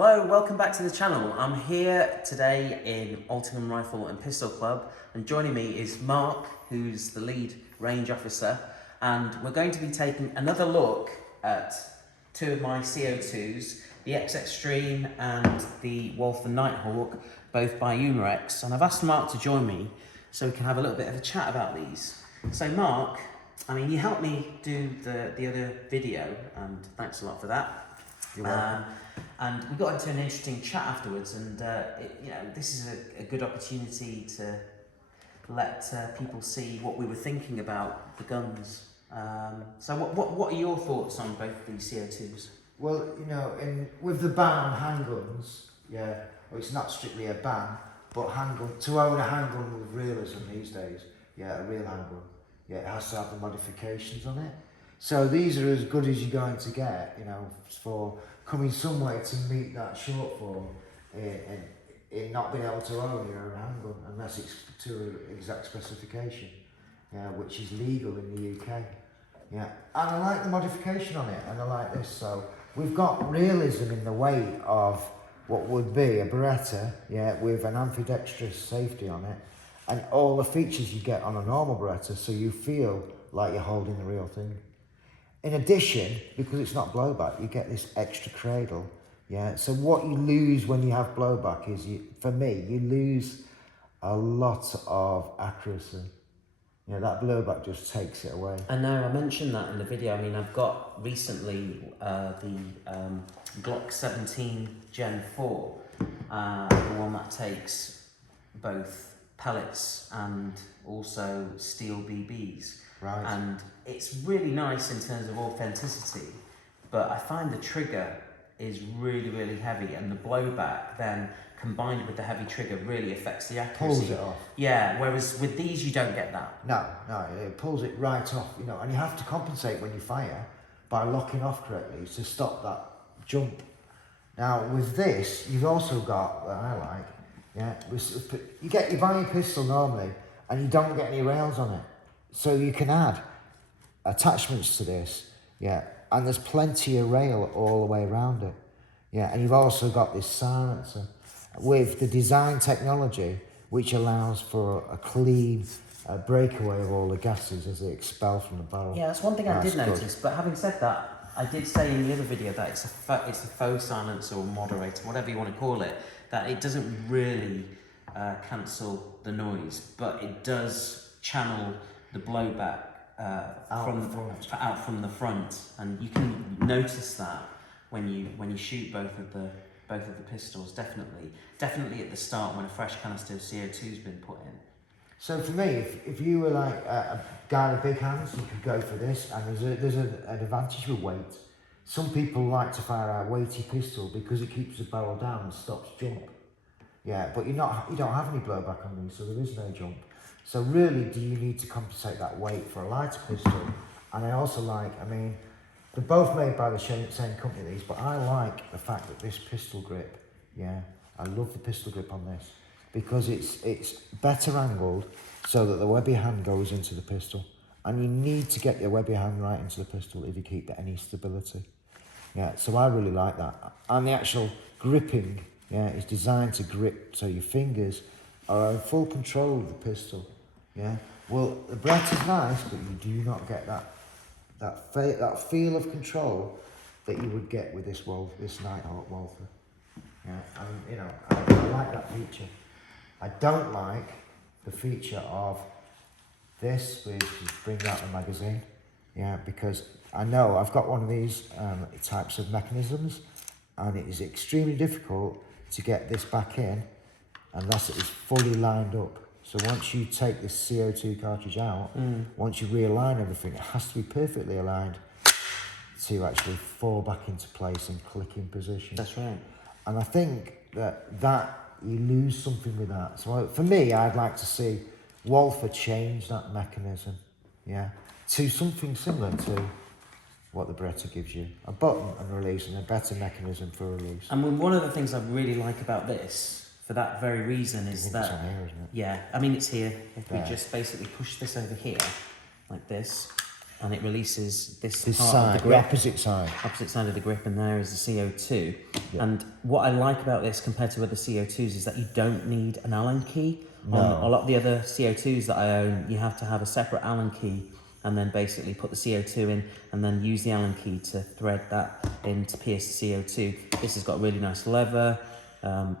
Hello, welcome back to the channel. I'm here today in Altrincham Rifle and Pistol Club, and joining me is Mark, who's the lead range officer, and we're going to be taking another look at two of my CO2s, the XX-Treme and the Nighthawk, both by Umarex, and I've asked Mark to join me so we can have a little bit of a chat about these. So Mark, I mean, you helped me do the other video, and thanks a lot for that. You're welcome. And we got into an interesting chat afterwards, and this is a good opportunity to let people see what we were thinking about the guns. So what are your thoughts on both these CO2s? Well, with the ban on handguns, well, it's not strictly a ban, but to own a handgun with realism these days, a real handgun, it has to have the modifications on it. So these are as good as you're going to get, for coming somewhere to meet that shortfall in not being able to own your own handgun unless it's to an exact specification, which is legal in the UK. And I like the modification on it, and I like this. So we've got realism in the weight of what would be a Beretta, with an ambidextrous safety on it, and all the features you get on a normal Beretta, so you feel like you're holding the real thing. In addition, because it's not blowback, you get this extra cradle. So what you lose when you have blowback is, for me, you lose a lot of accuracy. That blowback just takes it away. I know, I mentioned that in the video. I mean, I've got recently the Glock 17 Gen 4, the one that takes both pellets and also steel BBs. Right. And it's really nice in terms of authenticity, but I find the trigger is really, really heavy, and the blowback then combined with the heavy trigger really affects the accuracy. Pulls it off. Yeah, whereas with these you don't get that. No, it pulls it right off, and you have to compensate when you fire by locking off correctly to stop that jump. Now with this, you've also got, what I like, you buy your pistol normally and you don't get any rails on it. So you can add attachments to this, and there's plenty of rail all the way around it, and you've also got this silencer with the design technology which allows for a clean breakaway of all the gases as they expel from the barrel. Yeah, that's one thing I did notice, but having said that, I did say in the other video that it's a faux silencer or moderator, whatever you want to call it, that it doesn't really cancel the noise, but it does channel the blowback out from the front, and you can notice that when you shoot both of the pistols. Definitely at the start when a fresh canister of CO2's been put in. So for me, if you were like a guy with big hands, you could go for this, and there's an advantage with weight. Some people like to fire a weighty pistol because it keeps the barrel down and stops jump. But you don't have any blowback on these, so there is no jump. So really, do you need to compensate that weight for a lighter pistol? And I also they're both made by the same company, these, but I like the fact that this pistol grip, I love the pistol grip on this, because it's better angled so that the web of your hand goes into the pistol. And you need to get your web of your hand right into the pistol if you keep any stability. So I really like that. And the actual gripping, is designed to grip so your fingers are in full control of the pistol. Well, the Beretta's nice, but you do not get that feel of control that you would get with this Nighthawk Walther. I like that feature. I don't like the feature of this, which is bring out the magazine. Because I know I've got one of these types of mechanisms, and it is extremely difficult to get this back in unless it is fully lined up. So once you take this CO2 cartridge out, once you realign everything, it has to be perfectly aligned to actually fall back into place and click in position. That's right. And I think that you lose something with that. So for me, I'd like to see Walther change that mechanism, to something similar to what the Beretta gives you. A button and release, and a better mechanism for release. And one of the things I really like about this, for that very reason, is that... It's on here, isn't it? Yeah, I mean, it's here. If we just basically push this over here, like this, and it releases this This part side, of the the grip. opposite side. Opposite side of the grip, and there is the CO2. Yeah. And what I like about this compared to other CO2s is that you don't need an Allen key. No. On a lot of the other CO2s that I own, you have to have a separate Allen key and then basically put the CO2 in and then use the Allen key to thread that in to pierce the CO2. This has got a really nice lever,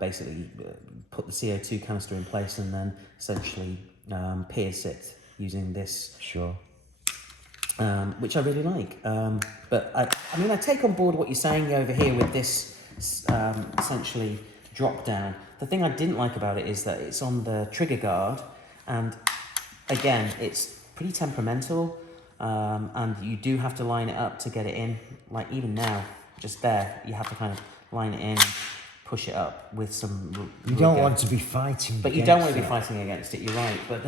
basically put the CO2 canister in place and then essentially pierce it using this. Sure. Which I really like. But I mean, I take on board what you're saying over here with this essentially drop down. The thing I didn't like about it is that it's on the trigger guard, and again, it's pretty temperamental, and you do have to line it up to get it in. Like even now, just there, you have to kind of line it in, push it up with some You don't want to be fighting. But you don't want to be fighting against it, you're right. But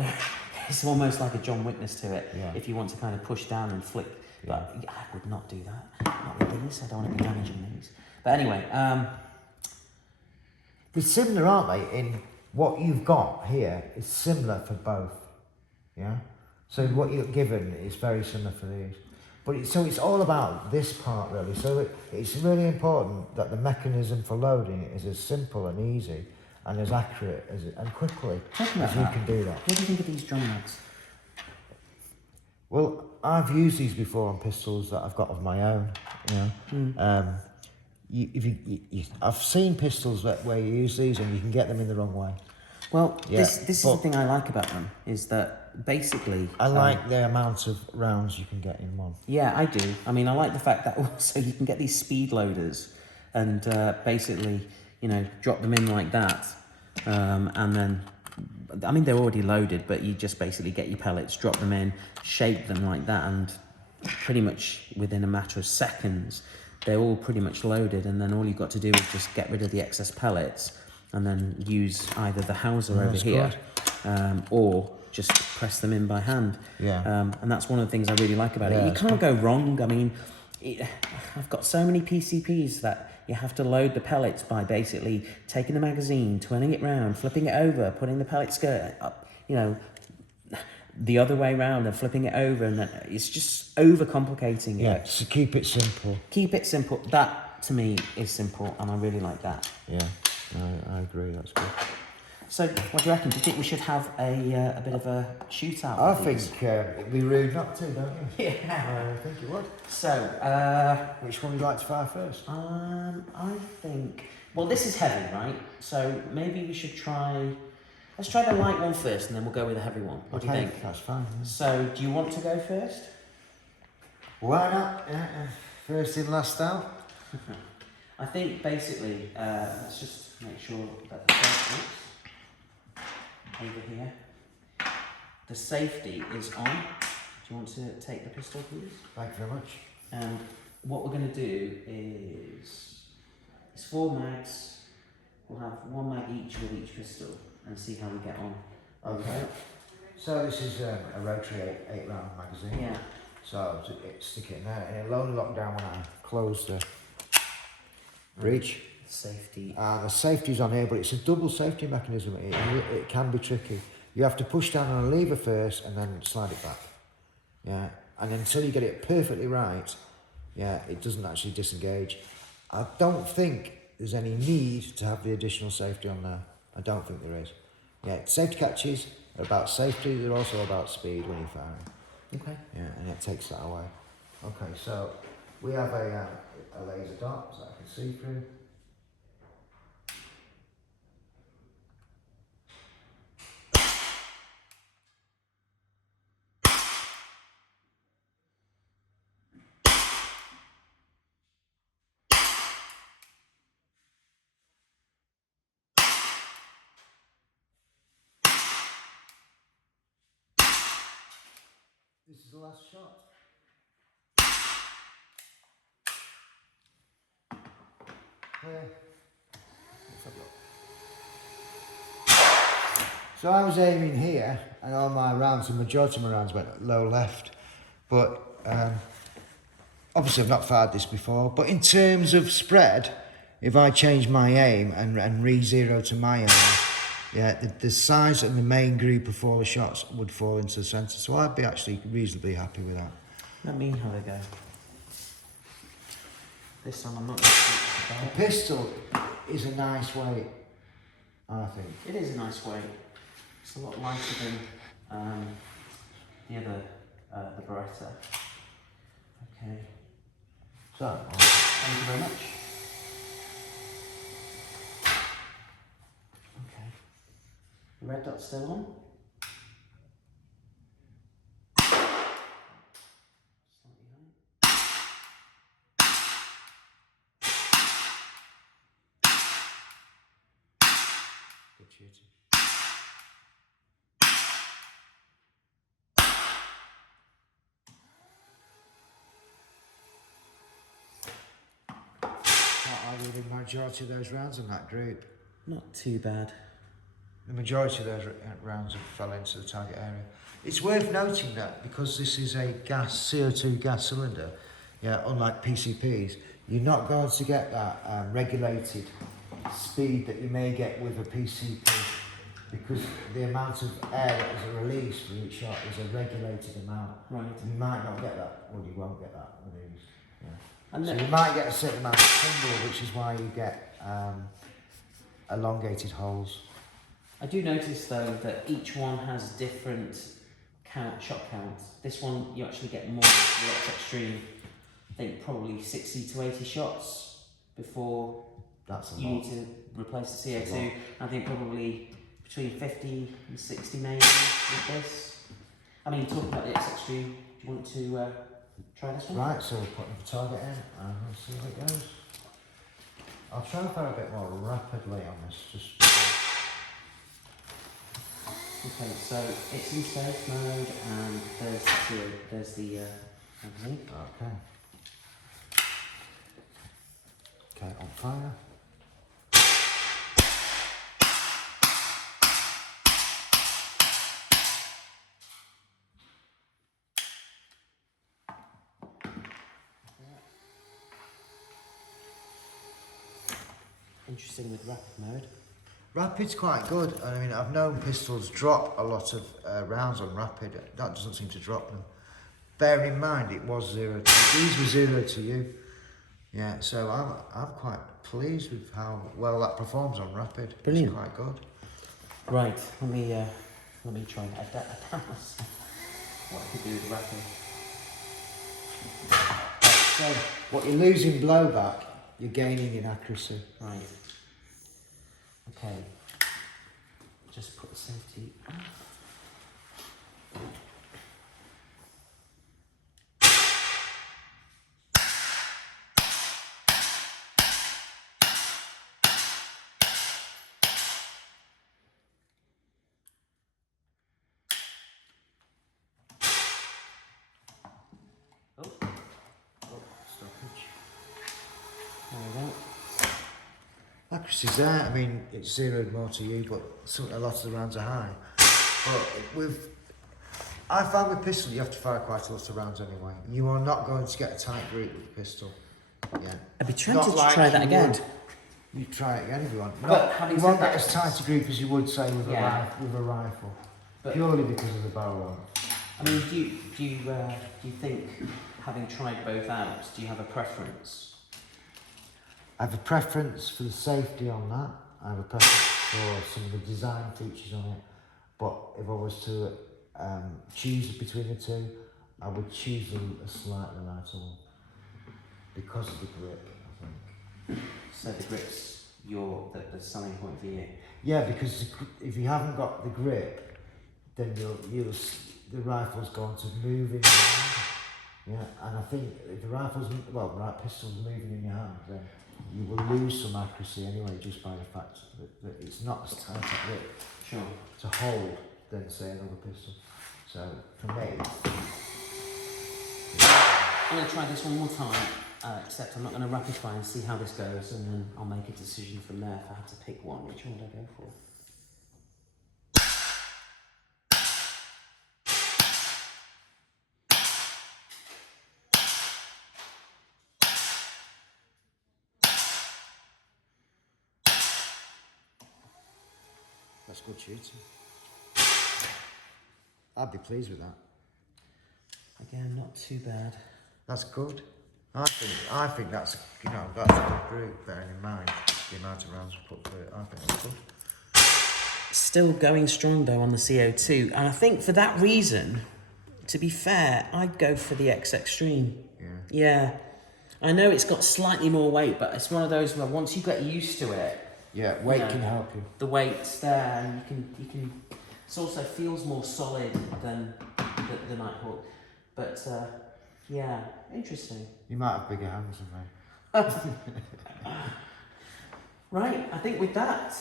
it's almost like a John Witness to it. Yeah. If you want to kind of push down and flick. Yeah. But I would not do that. Not with these, I don't want to be damaging these. But anyway, they're similar, aren't they? In what you've got here is similar for both. Yeah. So what you're given is very similar for these. But it's all about this part really. So it's really important that the mechanism for loading it is as simple and easy and as accurate as and quickly as you can do that. What do you think of these drum mags? Well, I've used these before on pistols that I've got of my own. You know, I've seen pistols where you use these and you can get them in the wrong way. Well, Yeah, this is the thing I like about them, is that basically... I like the amount of rounds you can get in one. Yeah, I do. I mean, I like the fact that also you can get these speed loaders and basically, you know, drop them in like that. And then, I mean, they're already loaded, but you just basically get your pellets, drop them in, shape them like that, and pretty much within a matter of seconds, they're all pretty much loaded. And then all you've got to do is just get rid of the excess pellets and then use either the houser over here or just press them in by hand. Yeah. And that's one of the things I really like about it. You can't go wrong. I mean, I've got so many PCPs that you have to load the pellets by basically taking the magazine, turning it round, flipping it over, putting the pellet skirt up, you know, the other way round and flipping it over, and then it's just overcomplicating it. Yeah, so keep it simple. Keep it simple. That, to me, is simple, and I really like that. Yeah, I agree, that's good. So, what do you reckon? Do you think we should have a bit of a shootout? I think it'd be rude not to, don't you? Yeah. I think it would. So, Which one would you like to fire first? I think... Well, this is heavy, right? So, maybe we should try... Let's try the light one first, and then we'll go with the heavy one. What do you think? That's fine. Yeah. So, do you want to go first? Why not? First in, last out. I think, basically, let's just make sure that the safety over here. The safety is on. Do you want to take the pistol, please? Thank you very much. And what we're going to do is, it's 4 mags. We'll have 1 mag each with each pistol and see how we get on. Okay. So this is a rotary 8 round magazine. Yeah. So stick it in there, and it'll only lock down when I close the breech. Safety. The safety's on here, but it's a double safety mechanism. It can be tricky. You have to push down on a lever first and then slide it back. Yeah, and until you get it perfectly right, yeah, it doesn't actually disengage. I don't think there's any need to have the additional safety on there. I don't think there is. Yeah, safety catches are about safety. They're also about speed when you're firing. Okay. Yeah, and it takes that away. Okay, so we have a laser dot that I can see through. This is the last shot. Let's have a look. So I was aiming here, and all my rounds, the majority of my rounds went low left. But obviously I've not fired this before. But in terms of spread, if I change my aim and re-zero to my aim, yeah, the size and the main group of all the shots would fall into the centre. So I'd be actually reasonably happy with that. Let me have a go. This time I'm not going to switch the The belt. pistol is a nice weight, I think. It is a nice weight. It's a lot lighter than the other, the Beretta. Okay. So, Thank you very much. Okay. The red dot's still on. Slightly high. good shooting. Can't argue with the majority of those rounds in that group. Not too bad. The majority of those rounds have fell into the target area. It's worth noting that because this is a CO2 gas cylinder, yeah, unlike PCPs, you're not going to get that regulated speed that you may get with a PCP, because the amount of air that is released for each shot is a regulated amount. Right. You might not get that, or you won't get that with these. Yeah. And So you might get a certain amount of tumble, which is why you get elongated holes. I do notice though that each one has different shot counts. This one you actually get more with the X-Treme. I think probably 60 to 80 shots before That's a you lot. need to replace the That's a CO2. lot. I think probably between 50 and 60 maybe with this. I mean, talking about the X-Treme, do you want to try this one? Right, so we're putting the target in and we'll see how it goes. I'll try and fire a bit more rapidly on this, just Okay, so it's in safe mode and there's the magazine. okay. Okay, on fire. Interesting with rapid mode. Rapid's quite good. I mean, I've known pistols drop a lot of rounds on rapid. That doesn't seem to drop them. Bear in mind, it was 0 to these were 0 to you. Yeah, so I'm quite pleased with how well that performs on rapid. Brilliant. It's quite good. Right, let me try and adapt what I could do with rapid. Right, so What you're losing blowback, you're gaining in accuracy. right. Okay. Just put the safety off. Oh, Stoppage. there we go. Accuracy's there. I mean, it's zeroed more to you, but a lot of the rounds are high. But I found with pistol, you have to fire quite a lot of rounds anyway. You are not going to get a tight grip with pistol. Yeah. I'd be Not tempted to like try that you again. would. You try it again if you want. But having you said won't that- get as tight a grip as you would say with Yeah. a rifle, But- purely because of the barrel on. I mean, do you think, having tried both out, do you have a preference? I have a preference for the safety on that. I have a preference for some of the design features on it. But if I was to choose between the two, I would choose a slightly lighter one because of the grip, I think. So the grip's the selling point for you. Yeah, because if you haven't got the grip, then the rifle's going to move in your hand. Yeah, and I think if the pistol's moving in your hand, then you will lose some accuracy anyway, just by the fact that it's not as tight a grip Sure. to hold than say another pistol. So for me, I'm going to try this one more time, except I'm not going to rapid fire and see how this goes, and then I'll make a decision from there if I have to pick one. Which one would I go for? that's good shooting. I'd be pleased with that. Again, not too bad. That's good. I think that's, you know, that's a good group, bearing in mind the amount of rounds we put through it. I think that's good. Still going strong though on the CO2, and I think for that reason, to be fair, I'd go for the XX-Treme. Yeah. Yeah. I know it's got slightly more weight, but it's one of those where once you get used to it, Yeah, weight you know, can help you. the weight's there, and you can. It also feels more solid than the Nighthawk, but yeah, interesting. You might have bigger hands than me. Right, I think with that,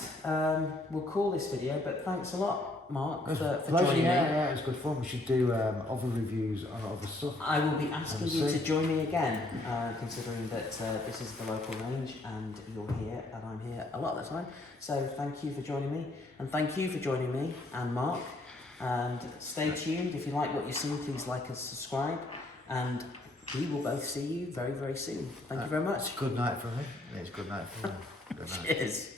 we'll call this video, but thanks a lot, Mark, for Pleasure, joining me. Yeah, it was good fun. We should do other reviews on other stuff. I will be asking you to join me again, considering that this is the local range and you're here and I'm here a lot of the time. So thank you for joining me, and thank you for joining me and Mark. And stay tuned. If you like what you see, please like and subscribe. And we will both see you very, very soon. Thank you very much. Good night for me. Yeah, it's good night for me. Good night. Cheers.